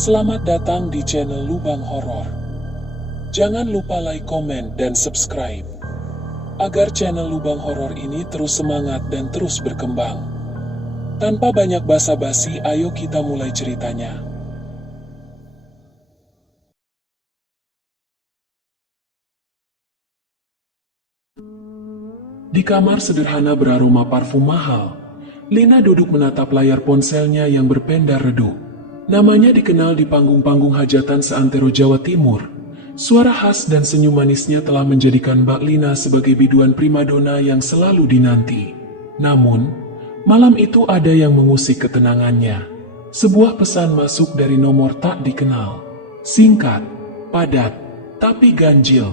Selamat datang di channel Lubang Horor. Jangan lupa like, komen, dan subscribe agar channel Lubang Horor ini terus semangat dan terus berkembang. Tanpa banyak basa-basi, ayo kita mulai ceritanya. Di kamar sederhana beraroma parfum mahal, Lina duduk menatap layar ponselnya yang berpendar redup. Namanya dikenal di panggung-panggung hajatan seantero Jawa Timur. Suara khas dan senyum manisnya telah menjadikan Mbak Lina sebagai biduan primadona yang selalu dinanti. Namun, malam itu ada yang mengusik ketenangannya. Sebuah pesan masuk dari nomor tak dikenal. Singkat, padat, tapi ganjil.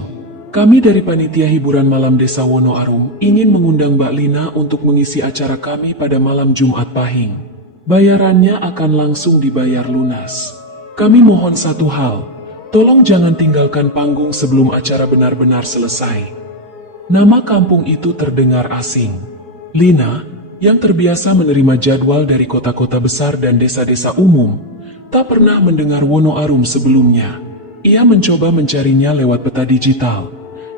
Kami dari panitia hiburan malam Desa Wonoarum ingin mengundang Mbak Lina untuk mengisi acara kami pada malam Jumat Pahing. Bayarannya akan langsung dibayar lunas. Kami mohon satu hal, tolong jangan tinggalkan panggung sebelum acara benar-benar selesai. Nama kampung itu terdengar asing. Lina, yang terbiasa menerima jadwal dari kota-kota besar dan desa-desa umum, tak pernah mendengar Wonoarum sebelumnya. Ia mencoba mencarinya lewat peta digital.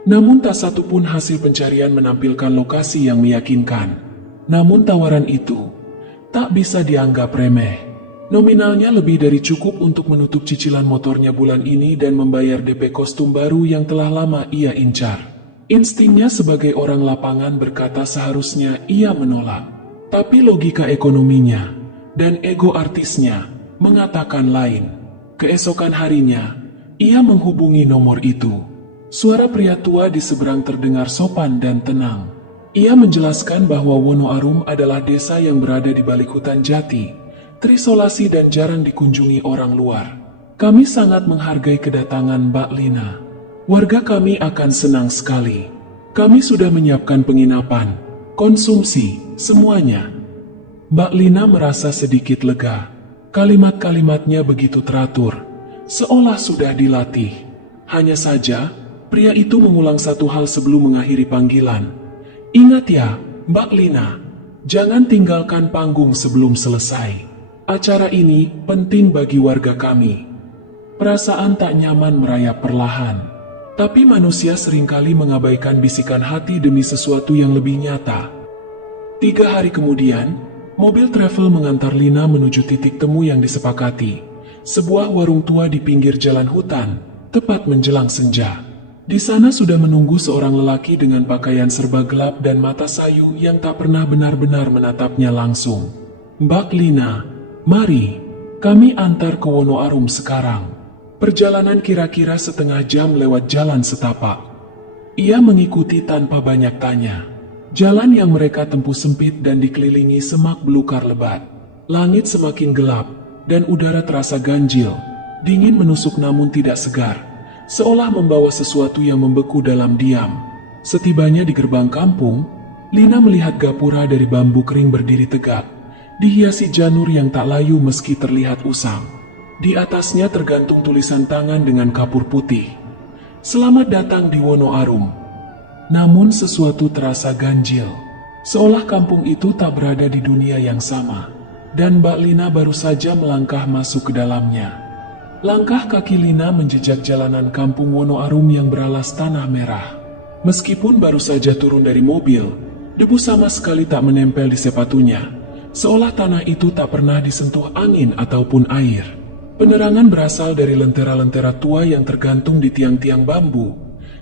Namun tak satu pun hasil pencarian menampilkan lokasi yang meyakinkan. Namun tawaran itu tak bisa dianggap remeh. Nominalnya lebih dari cukup untuk menutup cicilan motornya bulan ini dan membayar DP kostum baru yang telah lama ia incar. Instingnya sebagai orang lapangan berkata seharusnya ia menolak. Tapi logika ekonominya dan ego artisnya mengatakan lain. Keesokan harinya, ia menghubungi nomor itu. Suara pria tua di seberang terdengar sopan dan tenang. Ia menjelaskan bahwa Wonoarum adalah desa yang berada di balik hutan jati, terisolasi dan jarang dikunjungi orang luar. Kami sangat menghargai kedatangan Mbak Lina. Warga kami akan senang sekali. Kami sudah menyiapkan penginapan, konsumsi, semuanya. Mbak Lina merasa sedikit lega. Kalimat-kalimatnya begitu teratur, seolah sudah dilatih. Hanya saja, pria itu mengulang satu hal sebelum mengakhiri panggilan. Ingat ya, Mbak Lina, jangan tinggalkan panggung sebelum selesai. Acara ini penting bagi warga kami. Perasaan tak nyaman merayap perlahan. Tapi manusia seringkali mengabaikan bisikan hati demi sesuatu yang lebih nyata. 3 hari kemudian, mobil travel mengantar Lina menuju titik temu yang disepakati. Sebuah warung tua di pinggir jalan hutan, tepat menjelang senja. Di sana sudah menunggu seorang lelaki dengan pakaian serba gelap dan mata sayu yang tak pernah benar-benar menatapnya langsung. Mbak Lina, mari, kami antar ke Wonoarum sekarang. Perjalanan kira-kira setengah jam lewat jalan setapak. Ia mengikuti tanpa banyak tanya. Jalan yang mereka tempuh sempit dan dikelilingi semak belukar lebat. Langit semakin gelap, dan udara terasa ganjil. Dingin menusuk namun tidak segar. Seolah membawa sesuatu yang membeku dalam diam. Setibanya di gerbang kampung, Lina melihat gapura dari bambu kering berdiri tegak, dihiasi janur yang tak layu meski terlihat usang. Di atasnya tergantung tulisan tangan dengan kapur putih. Selamat datang di Wonoarum. Namun sesuatu terasa ganjil. Seolah kampung itu tak berada di dunia yang sama. Dan Mbak Lina baru saja melangkah masuk ke dalamnya. Langkah kaki Lina menjejak jalanan kampung Wonoarum yang beralas tanah merah. Meskipun baru saja turun dari mobil, debu sama sekali tak menempel di sepatunya. Seolah tanah itu tak pernah disentuh angin ataupun air. Penerangan berasal dari lentera-lentera tua yang tergantung di tiang-tiang bambu.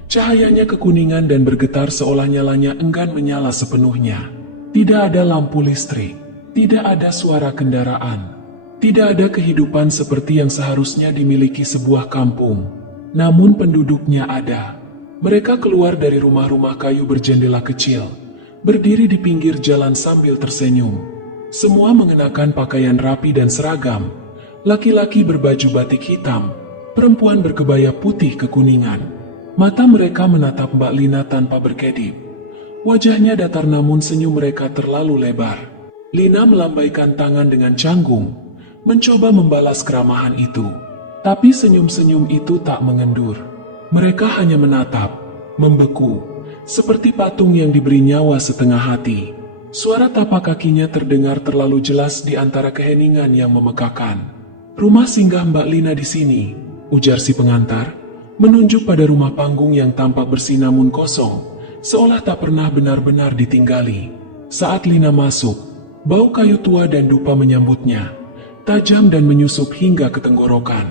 Cahayanya kekuningan dan bergetar seolah nyalanya enggan menyala sepenuhnya. Tidak ada lampu listrik, tidak ada suara kendaraan. Tidak ada kehidupan seperti yang seharusnya dimiliki sebuah kampung. Namun penduduknya ada. Mereka keluar dari rumah-rumah kayu berjendela kecil, berdiri di pinggir jalan sambil tersenyum. Semua mengenakan pakaian rapi dan seragam. Laki-laki berbaju batik hitam, perempuan berkebaya putih kekuningan. Mata mereka menatap Mbak Lina tanpa berkedip. Wajahnya datar namun senyum mereka terlalu lebar. Lina melambaikan tangan dengan canggung, mencoba membalas keramahan itu. Tapi senyum-senyum itu tak mengendur. Mereka hanya menatap, membeku, seperti patung yang diberi nyawa setengah hati. Suara tapak kakinya terdengar terlalu jelas di antara keheningan yang memekakan. Rumah singgah Mbak Lina di sini, ujar si pengantar, menunjuk pada rumah panggung yang tampak bersih namun kosong, seolah tak pernah benar-benar ditinggali. Saat Lina masuk, bau kayu tua dan dupa menyambutnya, tajam dan menyusup hingga ke tenggorokan.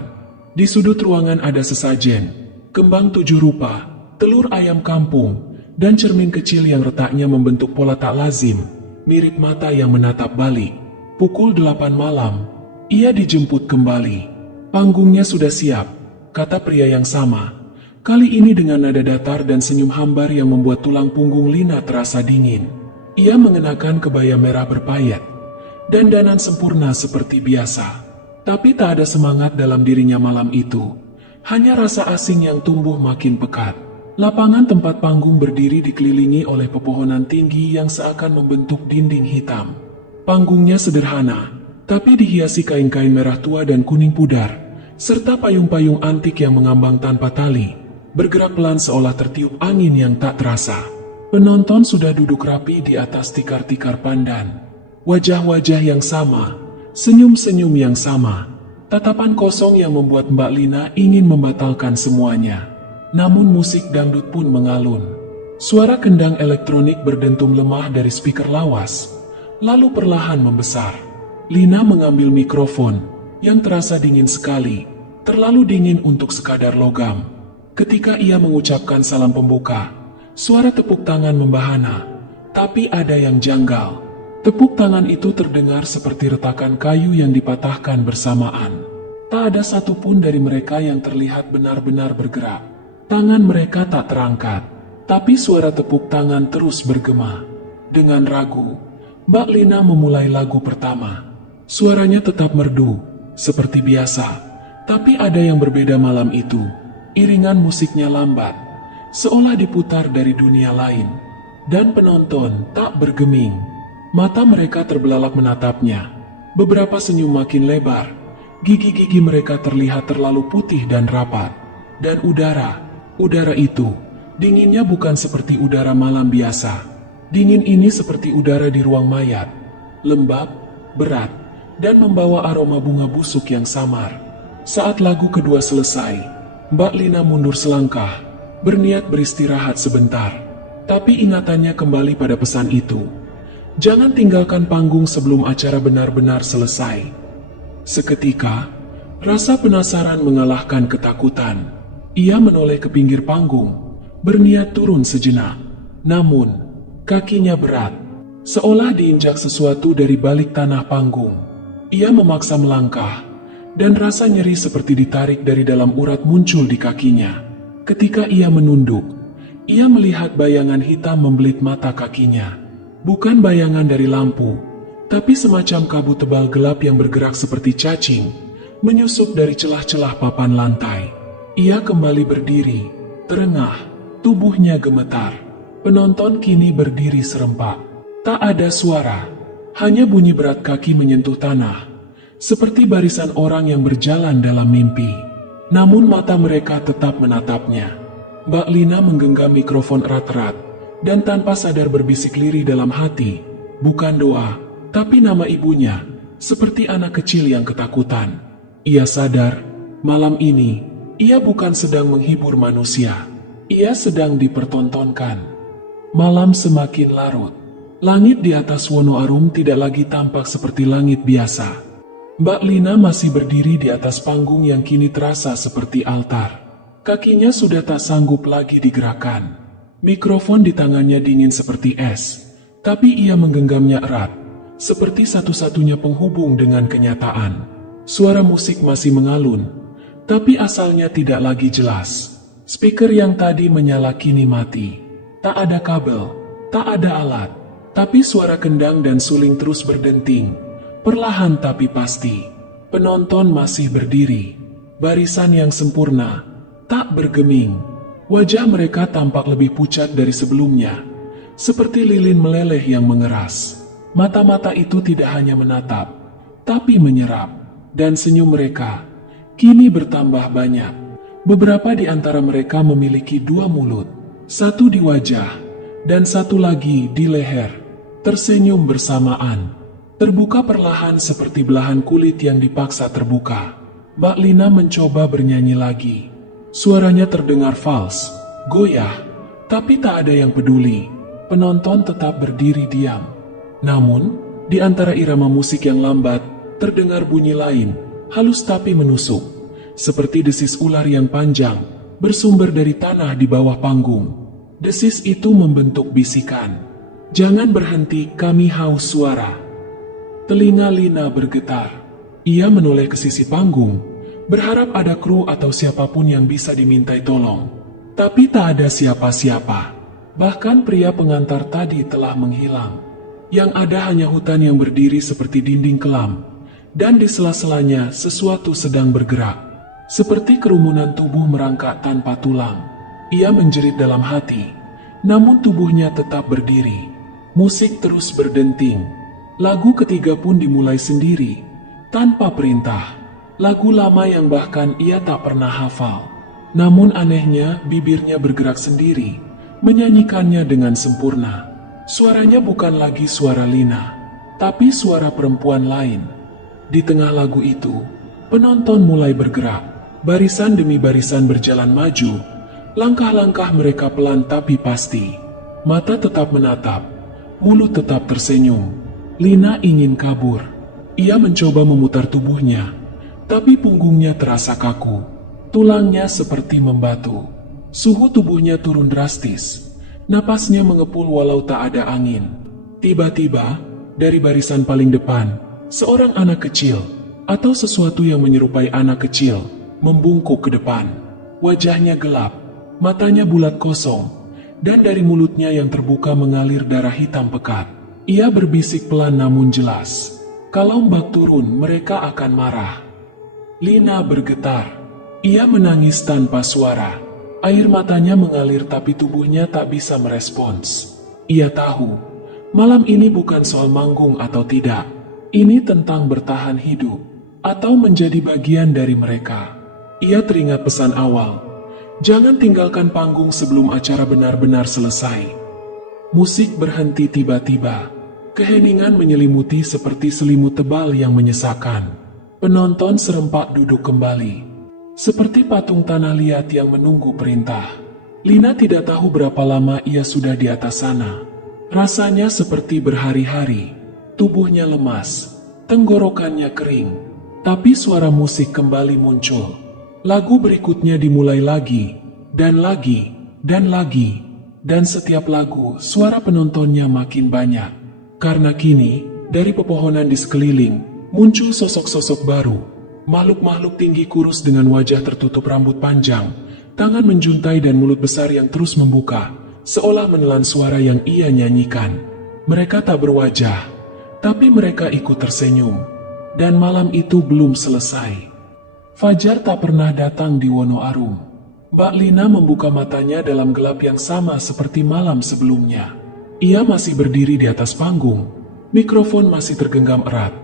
Di sudut ruangan ada sesajen, kembang 7 rupa, telur ayam kampung, dan cermin kecil yang retaknya membentuk pola tak lazim, mirip mata yang menatap balik. Pukul 8 malam, ia dijemput kembali. Panggungnya sudah siap, kata pria yang sama. Kali ini dengan nada datar dan senyum hambar yang membuat tulang punggung Lina terasa dingin. Ia mengenakan kebaya merah berpayet, dandanan sempurna seperti biasa. Tapi tak ada semangat dalam dirinya malam itu. Hanya rasa asing yang tumbuh makin pekat. Lapangan tempat panggung berdiri dikelilingi oleh pepohonan tinggi yang seakan membentuk dinding hitam. Panggungnya sederhana, tapi dihiasi kain-kain merah tua dan kuning pudar, serta payung-payung antik yang mengambang tanpa tali, bergerak pelan seolah tertiup angin yang tak terasa. Penonton sudah duduk rapi di atas tikar-tikar pandan. Wajah-wajah yang sama, senyum-senyum yang sama, tatapan kosong yang membuat Mbak Lina ingin membatalkan semuanya. Namun musik dangdut pun mengalun. Suara kendang elektronik berdentum lemah dari speaker lawas, lalu perlahan membesar. Lina mengambil mikrofon, yang terasa dingin sekali, terlalu dingin untuk sekadar logam. Ketika ia mengucapkan salam pembuka, suara tepuk tangan membahana, tapi ada yang janggal. Tepuk tangan itu terdengar seperti retakan kayu yang dipatahkan bersamaan. Tak ada satupun dari mereka yang terlihat benar-benar bergerak. Tangan mereka tak terangkat, tapi suara tepuk tangan terus bergema. Dengan ragu, Mbak Lina memulai lagu pertama. Suaranya tetap merdu, seperti biasa, tapi ada yang berbeda malam itu. Iringan musiknya lambat, seolah diputar dari dunia lain, dan penonton tak bergeming. Mata mereka terbelalak menatapnya. Beberapa senyum makin lebar, gigi-gigi mereka terlihat terlalu putih dan rapat. Dan udara itu, dinginnya bukan seperti udara malam biasa. Dingin ini seperti udara di ruang mayat, lembab, berat, dan membawa aroma bunga busuk yang samar. Saat lagu kedua selesai, Mbak Lina mundur selangkah, berniat beristirahat sebentar. Tapi ingatannya kembali pada pesan itu. Jangan tinggalkan panggung sebelum acara benar-benar selesai. Seketika, rasa penasaran mengalahkan ketakutan. Ia menoleh ke pinggir panggung, berniat turun sejenak. Namun, kakinya berat, seolah diinjak sesuatu dari balik tanah panggung. Ia memaksa melangkah, dan rasa nyeri seperti ditarik dari dalam urat muncul di kakinya. Ketika ia menunduk, ia melihat bayangan hitam membelit mata kakinya. Bukan bayangan dari lampu, tapi semacam kabut tebal gelap yang bergerak seperti cacing, menyusup dari celah-celah papan lantai. Ia kembali berdiri, terengah, tubuhnya gemetar. Penonton kini berdiri serempak. Tak ada suara, hanya bunyi berat kaki menyentuh tanah, seperti barisan orang yang berjalan dalam mimpi. Namun mata mereka tetap menatapnya. Mbak Lina menggenggam mikrofon erat-erat, dan tanpa sadar berbisik lirih dalam hati, bukan doa, tapi nama ibunya, seperti anak kecil yang ketakutan. Ia sadar, malam ini, ia bukan sedang menghibur manusia, ia sedang dipertontonkan. Malam semakin larut. Langit di atas Wonoarum tidak lagi tampak seperti langit biasa. Mbak Lina masih berdiri di atas panggung yang kini terasa seperti altar. Kakinya sudah tak sanggup lagi digerakkan. Mikrofon di tangannya dingin seperti es, tapi ia menggenggamnya erat, seperti satu-satunya penghubung dengan kenyataan. Suara musik masih mengalun, tapi asalnya tidak lagi jelas. Speaker yang tadi menyala kini mati. Tak ada kabel, tak ada alat, tapi suara kendang dan suling terus berdenting, perlahan tapi pasti. Penonton masih berdiri, barisan yang sempurna, tak bergeming. Wajah mereka tampak lebih pucat dari sebelumnya, seperti lilin meleleh yang mengeras. Mata-mata itu tidak hanya menatap, tapi menyerap, dan senyum mereka kini bertambah banyak. Beberapa di antara mereka memiliki 2 mulut, satu di wajah, dan satu lagi di leher, tersenyum bersamaan. Terbuka perlahan seperti belahan kulit yang dipaksa terbuka. Mbak Lina mencoba bernyanyi lagi. Suaranya terdengar fals, goyah, tapi tak ada yang peduli. Penonton tetap berdiri diam. Namun, di antara irama musik yang lambat, terdengar bunyi lain, halus tapi menusuk, seperti desis ular yang panjang, bersumber dari tanah di bawah panggung. Desis itu membentuk bisikan. "Jangan berhenti, kami haus suara." Telinga Lina bergetar. Ia menoleh ke sisi panggung, berharap ada kru atau siapapun yang bisa dimintai tolong. Tapi tak ada siapa-siapa. Bahkan pria pengantar tadi telah menghilang. Yang ada hanya hutan yang berdiri seperti dinding kelam. Dan di sela-selanya sesuatu sedang bergerak. Seperti kerumunan tubuh merangkak tanpa tulang. Ia menjerit dalam hati. Namun tubuhnya tetap berdiri. Musik terus berdenting. Lagu ketiga pun dimulai sendiri. Tanpa perintah. Lagu lama yang bahkan ia tak pernah hafal. Namun anehnya bibirnya bergerak sendiri. Menyanyikannya dengan sempurna. Suaranya bukan lagi suara Lina, tapi suara perempuan lain. Di tengah lagu itu, penonton mulai bergerak. Barisan demi barisan berjalan maju. Langkah-langkah mereka pelan tapi pasti. Mata tetap menatap, mulut tetap tersenyum. Lina ingin kabur. Ia mencoba memutar tubuhnya, tapi punggungnya terasa kaku. Tulangnya seperti membatu. Suhu tubuhnya turun drastis. Napasnya mengepul walau tak ada angin. Tiba-tiba, dari barisan paling depan, seorang anak kecil, atau sesuatu yang menyerupai anak kecil, membungkuk ke depan. Wajahnya gelap, matanya bulat kosong, dan dari mulutnya yang terbuka mengalir darah hitam pekat. Ia berbisik pelan namun jelas, "Kalau Mbak turun, mereka akan marah." Lina bergetar. Ia menangis tanpa suara. Air matanya mengalir tapi tubuhnya tak bisa merespons. Ia tahu, malam ini bukan soal manggung atau tidak. Ini tentang bertahan hidup, atau menjadi bagian dari mereka. Ia teringat pesan awal, "Jangan tinggalkan panggung sebelum acara benar-benar selesai." Musik berhenti tiba-tiba. Keheningan menyelimuti seperti selimut tebal yang menyesakan. Penonton serempak duduk kembali. Seperti patung tanah liat yang menunggu perintah. Lina tidak tahu berapa lama ia sudah di atas sana. Rasanya seperti berhari-hari. Tubuhnya lemas, tenggorokannya kering. Tapi suara musik kembali muncul. Lagu berikutnya dimulai lagi, dan lagi, dan lagi. Dan setiap lagu, suara penontonnya makin banyak. Karena kini, dari pepohonan di sekeliling, muncul sosok-sosok baru. Makhluk-makhluk tinggi kurus dengan wajah tertutup rambut panjang, tangan menjuntai dan mulut besar yang terus membuka, seolah menelan suara yang ia nyanyikan. Mereka tak berwajah, tapi mereka ikut tersenyum. Dan malam itu belum selesai. Fajar tak pernah datang di Wonoarum. Mbak Lina membuka matanya dalam gelap yang sama seperti malam sebelumnya. Ia masih berdiri di atas panggung, mikrofon masih tergenggam erat.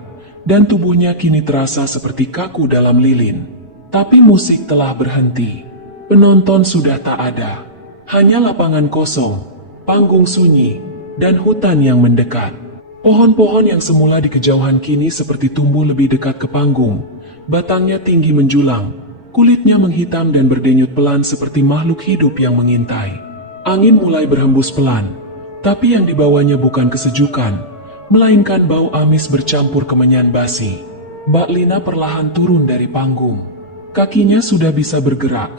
Dan tubuhnya kini terasa seperti kaku dalam lilin. Tapi musik telah berhenti. Penonton sudah tak ada. Hanya lapangan kosong, panggung sunyi, dan hutan yang mendekat. Pohon-pohon yang semula di kejauhan kini seperti tumbuh lebih dekat ke panggung. Batangnya tinggi menjulang, kulitnya menghitam dan berdenyut pelan seperti makhluk hidup yang mengintai. Angin mulai berhembus pelan, tapi yang dibawanya bukan kesejukan, melainkan bau amis bercampur kemenyan basi. Mbak Lina perlahan turun dari panggung. Kakinya sudah bisa bergerak.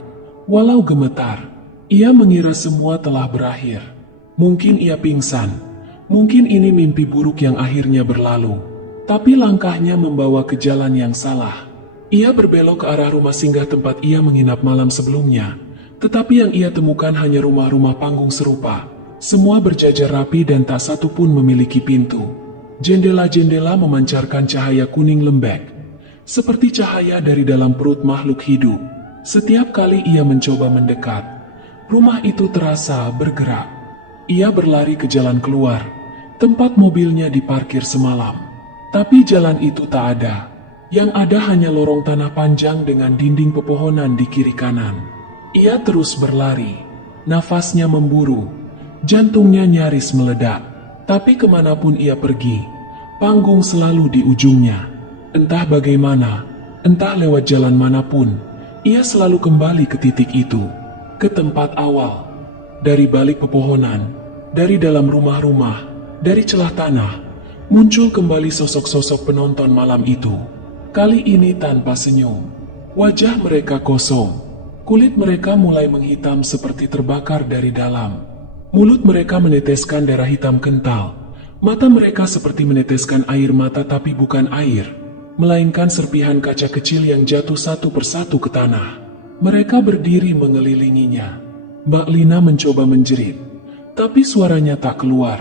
Walau gemetar, ia mengira semua telah berakhir. Mungkin ia pingsan. Mungkin ini mimpi buruk yang akhirnya berlalu. Tapi langkahnya membawa ke jalan yang salah. Ia berbelok ke arah rumah singgah tempat ia menginap malam sebelumnya. Tetapi yang ia temukan hanya rumah-rumah panggung serupa. Semua berjajar rapi dan tak satu pun memiliki pintu. Jendela-jendela memancarkan cahaya kuning lembek, seperti cahaya dari dalam perut makhluk hidup. Setiap kali ia mencoba mendekat, rumah itu terasa bergerak. Ia berlari ke jalan keluar, tempat mobilnya diparkir semalam. Tapi jalan itu tak ada. Yang ada hanya lorong tanah panjang dengan dinding pepohonan di kiri kanan. Ia terus berlari, nafasnya memburu, jantungnya nyaris meledak. Tapi kemanapun ia pergi, panggung selalu di ujungnya. Entah bagaimana, entah lewat jalan manapun, ia selalu kembali ke titik itu, ke tempat awal. Dari balik pepohonan, dari dalam rumah-rumah, dari celah tanah, muncul kembali sosok-sosok penonton malam itu. Kali ini tanpa senyum. Wajah mereka kosong. Kulit mereka mulai menghitam seperti terbakar dari dalam. Mulut mereka meneteskan darah hitam kental. Mata mereka seperti meneteskan air mata, tapi bukan air, melainkan serpihan kaca kecil yang jatuh satu persatu ke tanah. Mereka berdiri mengelilinginya. Mbak Lina mencoba menjerit, tapi suaranya tak keluar.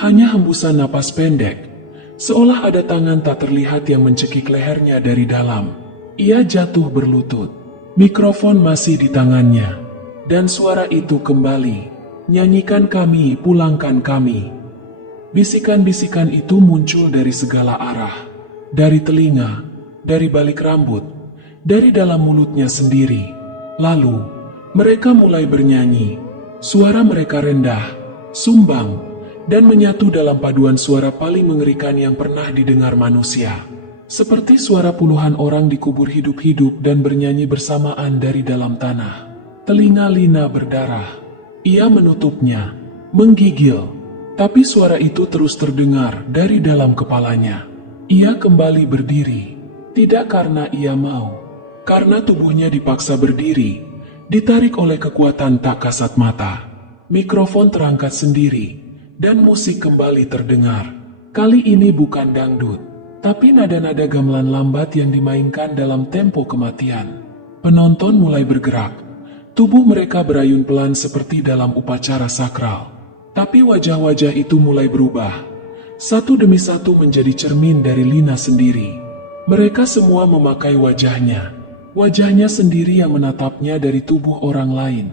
Hanya hembusan napas pendek, seolah ada tangan tak terlihat yang mencekik lehernya dari dalam. Ia jatuh berlutut. Mikrofon masih di tangannya. Dan suara itu kembali. Nyanyikan kami, pulangkan kami. Bisikan-bisikan itu muncul dari segala arah. Dari telinga, dari balik rambut, dari dalam mulutnya sendiri. Lalu, mereka mulai bernyanyi. Suara mereka rendah, sumbang, dan menyatu dalam paduan suara paling mengerikan yang pernah didengar manusia. Seperti suara puluhan orang dikubur hidup-hidup dan bernyanyi bersamaan dari dalam tanah. Telinga Lina berdarah. Ia menutupnya, menggigil, tapi suara itu terus terdengar dari dalam kepalanya. Ia kembali berdiri, tidak karena ia mau, karena tubuhnya dipaksa berdiri, ditarik oleh kekuatan tak kasat mata. Mikrofon terangkat sendiri, dan musik kembali terdengar. Kali ini bukan dangdut, tapi nada-nada gamelan lambat yang dimainkan dalam tempo kematian. Penonton mulai bergerak. Tubuh mereka berayun pelan seperti dalam upacara sakral. Tapi wajah-wajah itu mulai berubah. Satu demi satu menjadi cermin dari Lina sendiri. Mereka semua memakai wajahnya. Wajahnya sendiri yang menatapnya dari tubuh orang lain.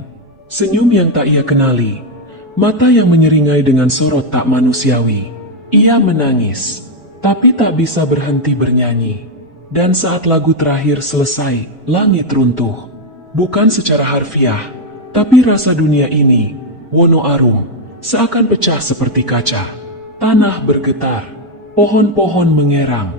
Senyum yang tak ia kenali. Mata yang menyeringai dengan sorot tak manusiawi. Ia menangis, tapi tak bisa berhenti bernyanyi. Dan saat lagu terakhir selesai, langit runtuh. Bukan secara harfiah, tapi rasa dunia ini, Wono Arum, seakan pecah seperti kaca. Tanah bergetar, pohon-pohon mengerang,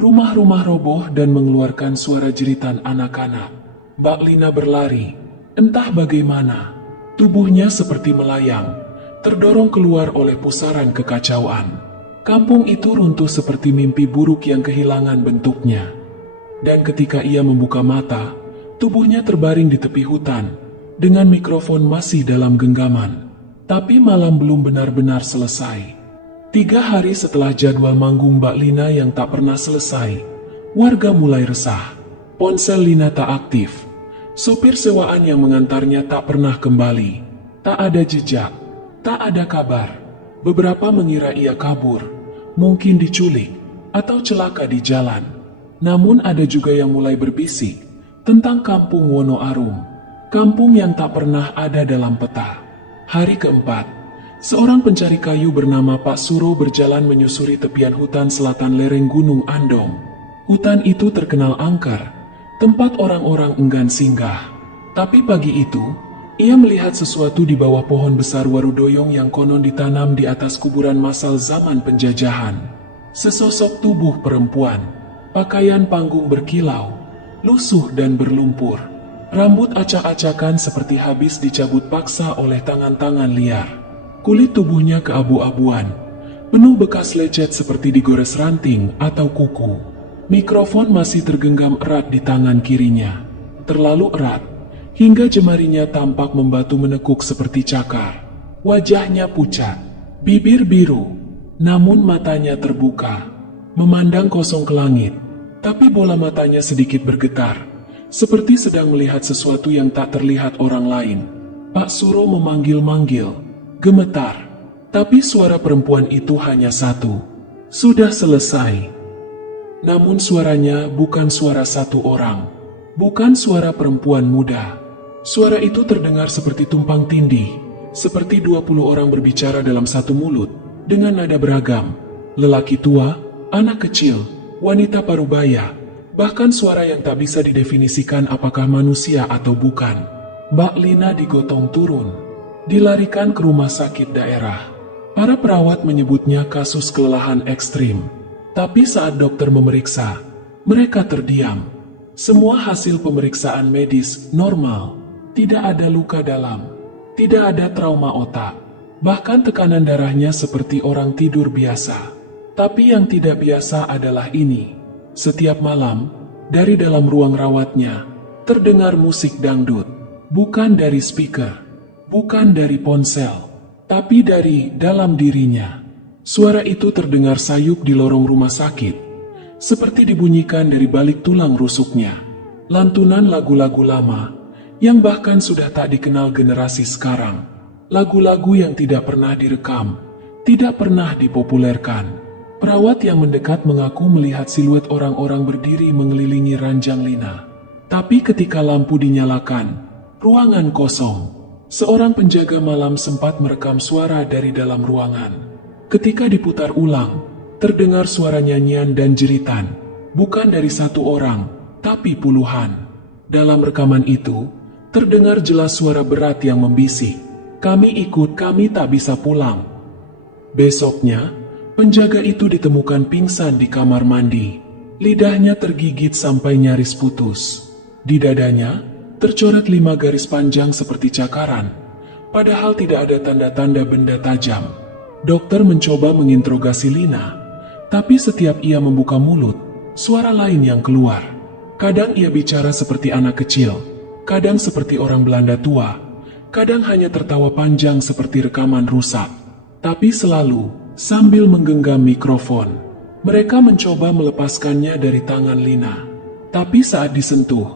rumah-rumah roboh dan mengeluarkan suara jeritan anak-anak. Mbak Lina berlari, entah bagaimana, tubuhnya seperti melayang, terdorong keluar oleh pusaran kekacauan. Kampung itu runtuh seperti mimpi buruk yang kehilangan bentuknya. Dan ketika ia membuka mata, tubuhnya terbaring di tepi hutan, dengan mikrofon masih dalam genggaman. Tapi malam belum benar-benar selesai. 3 hari setelah jadwal manggung Mbak Lina yang tak pernah selesai, warga mulai resah. Ponsel Lina tak aktif. Sopir sewaan yang mengantarnya tak pernah kembali. Tak ada jejak, tak ada kabar. Beberapa mengira ia kabur, mungkin diculik, atau celaka di jalan. Namun ada juga yang mulai berbisik tentang kampung Wono Arum, kampung yang tak pernah ada dalam peta. Hari keempat, seorang pencari kayu bernama Pak Suro berjalan menyusuri tepian hutan selatan lereng Gunung Andong. Hutan itu terkenal angker, tempat orang-orang enggan singgah. Tapi pagi itu, ia melihat sesuatu di bawah pohon besar warudoyong yang konon ditanam di atas kuburan massal zaman penjajahan. Sesosok tubuh perempuan, pakaian panggung berkilau, lusuh dan berlumpur. Rambut acak-acakan seperti habis dicabut paksa oleh tangan-tangan liar. Kulit tubuhnya keabu-abuan, penuh bekas lecet seperti digores ranting atau kuku. Mikrofon masih tergenggam erat di tangan kirinya. Terlalu erat, hingga jemarinya tampak membatu menekuk seperti cakar. Wajahnya pucat, bibir biru, namun matanya terbuka, memandang kosong ke langit. Tapi bola matanya sedikit bergetar, seperti sedang melihat sesuatu yang tak terlihat orang lain. Pak Suro memanggil-manggil, gemetar. Tapi suara perempuan itu hanya satu. Sudah selesai. Namun suaranya bukan suara satu orang. Bukan suara perempuan muda. Suara itu terdengar seperti tumpang tindih. Seperti 20 orang berbicara dalam satu mulut. Dengan nada beragam. Lelaki tua, anak kecil, wanita parubaya. Bahkan suara yang tak bisa didefinisikan apakah manusia atau bukan. Mbak Lina digotong turun, dilarikan ke rumah sakit daerah. Para perawat menyebutnya kasus kelelahan ekstrim. Tapi saat dokter memeriksa, mereka terdiam. Semua hasil pemeriksaan medis normal. Tidak ada luka dalam. Tidak ada trauma otak. Bahkan tekanan darahnya seperti orang tidur biasa. Tapi yang tidak biasa adalah ini. Setiap malam, dari dalam ruang rawatnya, terdengar musik dangdut. Bukan dari speaker, bukan dari ponsel, tapi dari dalam dirinya. Suara itu terdengar sayup di lorong rumah sakit. Seperti dibunyikan dari balik tulang rusuknya. Lantunan lagu-lagu lama, yang bahkan sudah tak dikenal generasi sekarang. Lagu-lagu yang tidak pernah direkam, tidak pernah dipopulerkan. Perawat yang mendekat mengaku melihat siluet orang-orang berdiri mengelilingi ranjang Lina. Tapi ketika lampu dinyalakan, ruangan kosong. Seorang penjaga malam sempat merekam suara dari dalam ruangan. Ketika diputar ulang, terdengar suara nyanyian dan jeritan, bukan dari satu orang, tapi puluhan. Dalam rekaman itu, terdengar jelas suara berat yang membisik, "Kami ikut, kami tak bisa pulang." Besoknya, penjaga itu ditemukan pingsan di kamar mandi. Lidahnya tergigit sampai nyaris putus. Di dadanya, tercoret 5 garis panjang seperti cakaran, padahal tidak ada tanda-tanda benda tajam. Dokter mencoba menginterogasi Lina, tapi setiap ia membuka mulut, suara lain yang keluar. Kadang ia bicara seperti anak kecil, kadang seperti orang Belanda tua, kadang hanya tertawa panjang seperti rekaman rusak. Tapi selalu sambil menggenggam mikrofon. Mereka mencoba melepaskannya dari tangan Lina. Tapi saat disentuh,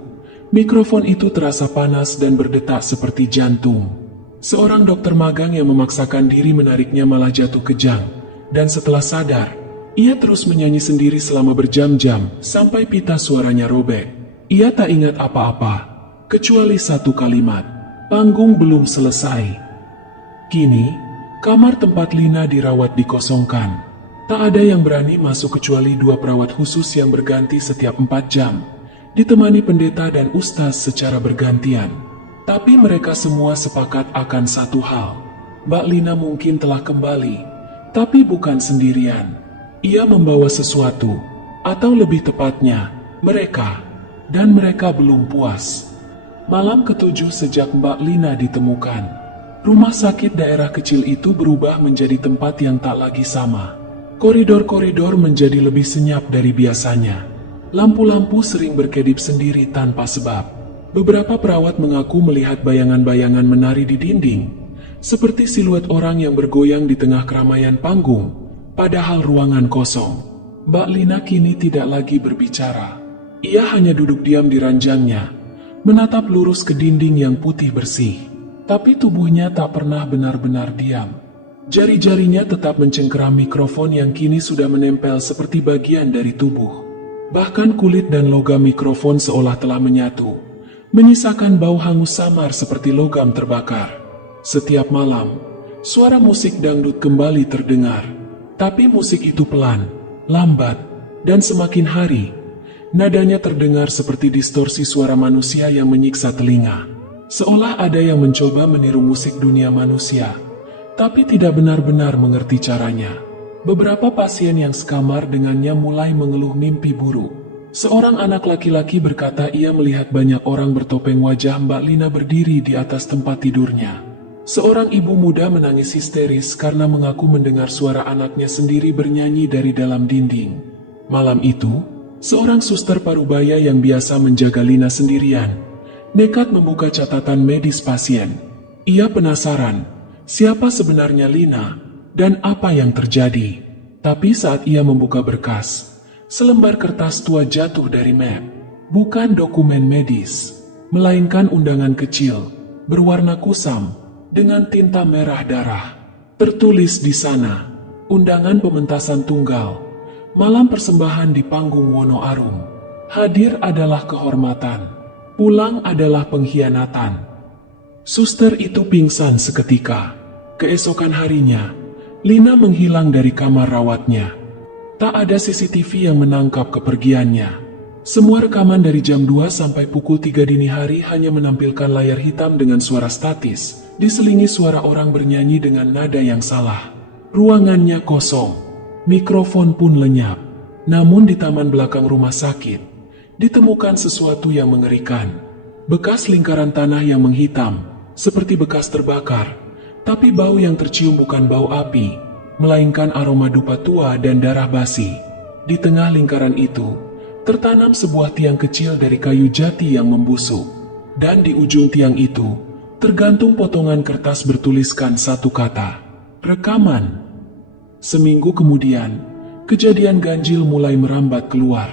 mikrofon itu terasa panas dan berdetak seperti jantung. Seorang dokter magang yang memaksakan diri menariknya malah jatuh kejang, dan setelah sadar, ia terus menyanyi sendiri selama berjam-jam, sampai pita suaranya robek. Ia tak ingat apa-apa, kecuali satu kalimat, "Panggung belum selesai." Kini, kamar tempat Lina dirawat dikosongkan. Tak ada yang berani masuk kecuali 2 perawat khusus yang berganti setiap 4 jam, ditemani pendeta dan ustaz secara bergantian. Tapi mereka semua sepakat akan satu hal, Mbak Lina mungkin telah kembali, tapi bukan sendirian. Ia membawa sesuatu, atau lebih tepatnya, mereka, dan mereka belum puas. Malam ke-7 sejak Mbak Lina ditemukan, rumah sakit daerah kecil itu berubah menjadi tempat yang tak lagi sama. Koridor-koridor menjadi lebih senyap dari biasanya. Lampu-lampu sering berkedip sendiri tanpa sebab. Beberapa perawat mengaku melihat bayangan-bayangan menari di dinding, seperti siluet orang yang bergoyang di tengah keramaian panggung. Padahal ruangan kosong. Mbak Lina kini tidak lagi berbicara. Ia hanya duduk diam di ranjangnya, menatap lurus ke dinding yang putih bersih. Tapi tubuhnya tak pernah benar-benar diam. Jari-jarinya tetap mencengkeram mikrofon yang kini sudah menempel seperti bagian dari tubuh. Bahkan kulit dan logam mikrofon seolah telah menyatu, menyisakan bau hangus samar seperti logam terbakar. Setiap malam, suara musik dangdut kembali terdengar. Tapi musik itu pelan, lambat, dan semakin hari, nadanya terdengar seperti distorsi suara manusia yang menyiksa telinga. Seolah ada yang mencoba meniru musik dunia manusia, tapi tidak benar-benar mengerti caranya. Beberapa pasien yang sekamar dengannya mulai mengeluh mimpi buruk. Seorang anak laki-laki berkata ia melihat banyak orang bertopeng wajah Mbak Lina berdiri di atas tempat tidurnya. Seorang ibu muda menangis histeris karena mengaku mendengar suara anaknya sendiri bernyanyi dari dalam dinding. Malam itu, seorang suster parubaya yang biasa menjaga Lina sendirian, nekat membuka catatan medis pasien. Ia penasaran, siapa sebenarnya Lina, dan apa yang terjadi. Tapi saat ia membuka berkas, selembar kertas tua jatuh dari map. Bukan dokumen medis, melainkan undangan kecil, berwarna kusam, dengan tinta merah darah. Tertulis di sana, undangan pementasan tunggal, malam persembahan di panggung Wono Arum. Hadir adalah kehormatan, pulang adalah pengkhianatan. Suster itu pingsan seketika. Keesokan harinya, Lina menghilang dari kamar rawatnya. Tak ada CCTV yang menangkap kepergiannya. Semua rekaman dari jam 2 sampai pukul 3 dini hari hanya menampilkan layar hitam dengan suara statis, diselingi suara orang bernyanyi dengan nada yang salah. Ruangannya kosong, mikrofon pun lenyap. Namun di taman belakang rumah sakit, ditemukan sesuatu yang mengerikan. Bekas lingkaran tanah yang menghitam, seperti bekas terbakar. Tapi bau yang tercium bukan bau api, melainkan aroma dupa tua dan darah basi. Di tengah lingkaran itu, tertanam sebuah tiang kecil dari kayu jati yang membusuk. Dan di ujung tiang itu, tergantung potongan kertas bertuliskan satu kata, rekaman. Seminggu kemudian, kejadian ganjil mulai merambat keluar.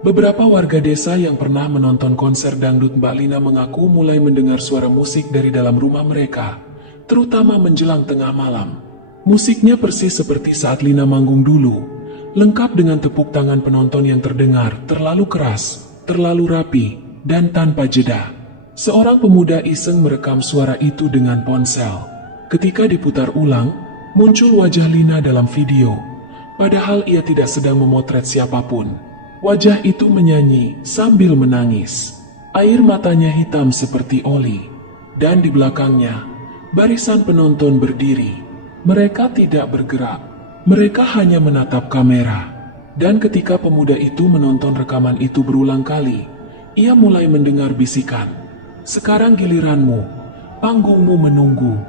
Beberapa warga desa yang pernah menonton konser dangdut Mbak Lina mengaku mulai mendengar suara musik dari dalam rumah mereka, terutama menjelang tengah malam. Musiknya persis seperti saat Lina manggung dulu, lengkap dengan tepuk tangan penonton yang terdengar terlalu keras, terlalu rapi, dan tanpa jeda. Seorang pemuda iseng merekam suara itu dengan ponsel. Ketika diputar ulang, muncul wajah Lina dalam video. Padahal ia tidak sedang memotret siapapun. Wajah itu menyanyi sambil menangis. Air matanya hitam seperti oli. Dan di belakangnya, barisan penonton berdiri. Mereka tidak bergerak. Mereka hanya menatap kamera. Dan ketika pemuda itu menonton rekaman itu berulang kali, ia mulai mendengar bisikan. Sekarang giliranmu, panggungmu menunggu.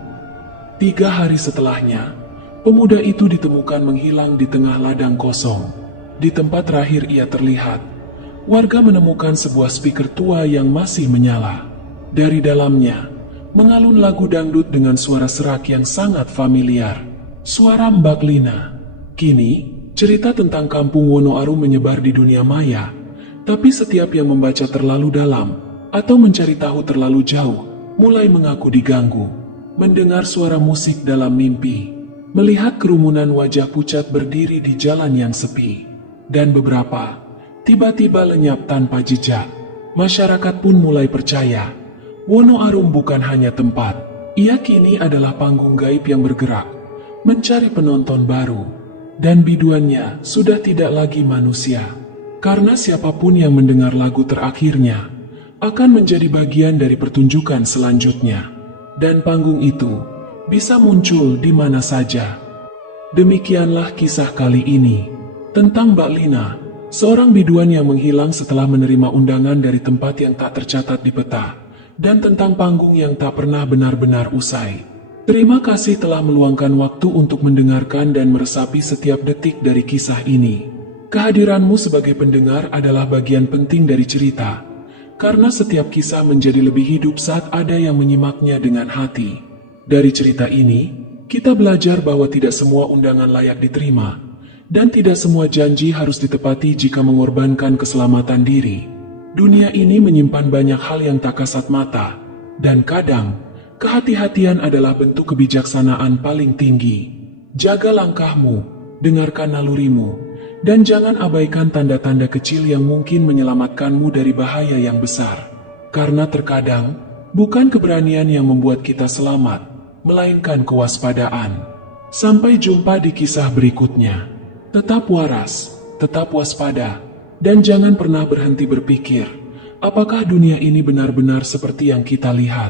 3 hari setelahnya, pemuda itu ditemukan menghilang di tengah ladang kosong. Di tempat terakhir ia terlihat, warga menemukan sebuah speaker tua yang masih menyala. Dari dalamnya, mengalun lagu dangdut dengan suara serak yang sangat familiar. Suara Mbak Lina. Kini, cerita tentang kampung Wonoaru menyebar di dunia maya. Tapi setiap yang membaca terlalu dalam, atau mencari tahu terlalu jauh, mulai mengaku diganggu. Mendengar suara musik dalam mimpi. Melihat kerumunan wajah pucat berdiri di jalan yang sepi. Dan beberapa, tiba-tiba lenyap tanpa jejak. Masyarakat pun mulai percaya. Wonoaru bukan hanya tempat, ia kini adalah panggung gaib yang bergerak, mencari penonton baru, dan biduannya sudah tidak lagi manusia. Karena siapapun yang mendengar lagu terakhirnya, akan menjadi bagian dari pertunjukan selanjutnya. Dan panggung itu, bisa muncul di mana saja. Demikianlah kisah kali ini, tentang Mbak Lina, seorang biduan yang menghilang setelah menerima undangan dari tempat yang tak tercatat di peta. Dan tentang panggung yang tak pernah benar-benar usai. Terima kasih telah meluangkan waktu untuk mendengarkan dan meresapi setiap detik dari kisah ini. Kehadiranmu sebagai pendengar adalah bagian penting dari cerita, karena setiap kisah menjadi lebih hidup saat ada yang menyimaknya dengan hati. Dari cerita ini, kita belajar bahwa tidak semua undangan layak diterima, dan tidak semua janji harus ditepati jika mengorbankan keselamatan diri. Dunia ini menyimpan banyak hal yang tak kasat mata, dan kadang, kehati-hatian adalah bentuk kebijaksanaan paling tinggi. Jaga langkahmu, dengarkan nalurimu, dan jangan abaikan tanda-tanda kecil yang mungkin menyelamatkanmu dari bahaya yang besar. Karena terkadang, bukan keberanian yang membuat kita selamat, melainkan kewaspadaan. Sampai jumpa di kisah berikutnya. Tetap waras, tetap waspada, dan jangan pernah berhenti berpikir, apakah dunia ini benar-benar seperti yang kita lihat?